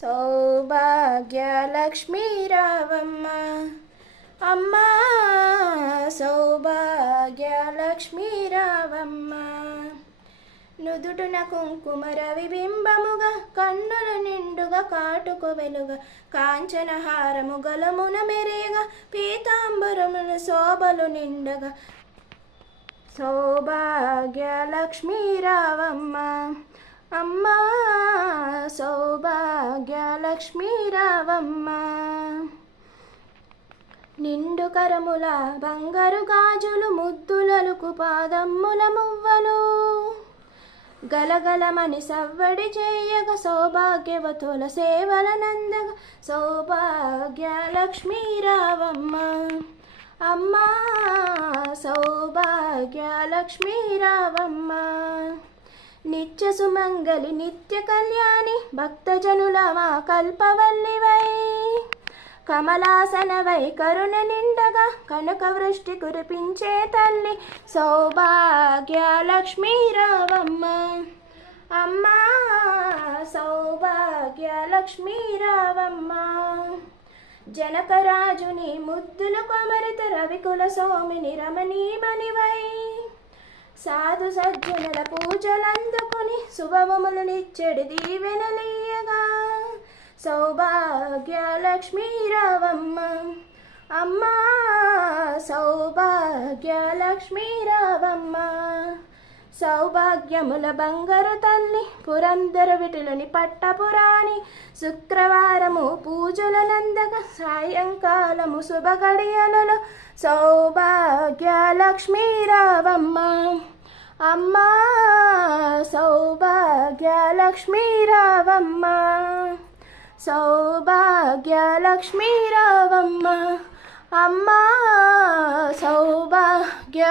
సౌభాగ్యలక్ష్మీ రావమ్మ అమ్మా, సౌభాగ్యలక్ష్మీ రావమ్మ. నుదుటున కుంకుమ రవిబింబముగా, కన్నుల నిండుగా కాటుక వెలుగ, కాంచనహారము గలమున మెరేగా, పీతాంబరముల శోభలు నిండగా, సౌభాగ్యలక్ష్మీ రావమ్మ అమ్మా, సౌభాగ్యలక్ష్మీ రావమ్మ. నిండు కరముల బంగారు గాజులు, ముద్దులలుకు పాదమ్ముల మువ్వలు, గలగలమని సవ్వడి చేయగ, సౌభాగ్యవతుల సేవల నందగ, సౌభాగ్యలక్ష్మీ రావమ్మ అమ్మా, సౌభాగ్యలక్ష్మీ రావమ్మ. నిత్య సుమంగళి నిత్య కళ్యాణి, భక్తజనుల మా కల్పవల్లివై, కమలాసనవై కరుణ నిండగా, కనక వృష్టి కురిపించే తల్లి, సౌభాగ్యలక్ష్మీ రావమ్మ అమ్మా, సౌభాగ్యలక్ష్మీ రావమ్మ. జనకరాజుని ముద్దుల కొమరిత, రవికుల సోమిని రమణీమణివై, సాధు సజ్జనుల పూజలందుకుని, శుభములనిచ్చెడి దీవెనలీయగా, సౌభాగ్యలక్ష్మీ రావమ్మ అమ్మా, సౌభాగ్యలక్ష్మీ రావమ్మ. సౌభాగ్యముల బంగారు తల్లి, పురందర విటులని పట్టపురాణి, శుక్రవారము పూజల నందక, సాయంకాలము శుభగడియలలో, సౌభాగ్యలక్ష్మీ రావమ్మ అమ్మా, సౌభాగ్యలక్ష్మీ రావమ్మ, సౌభాగ్యలక్ష్మీ రావమ్మ అమ్మా, సౌభాగ్య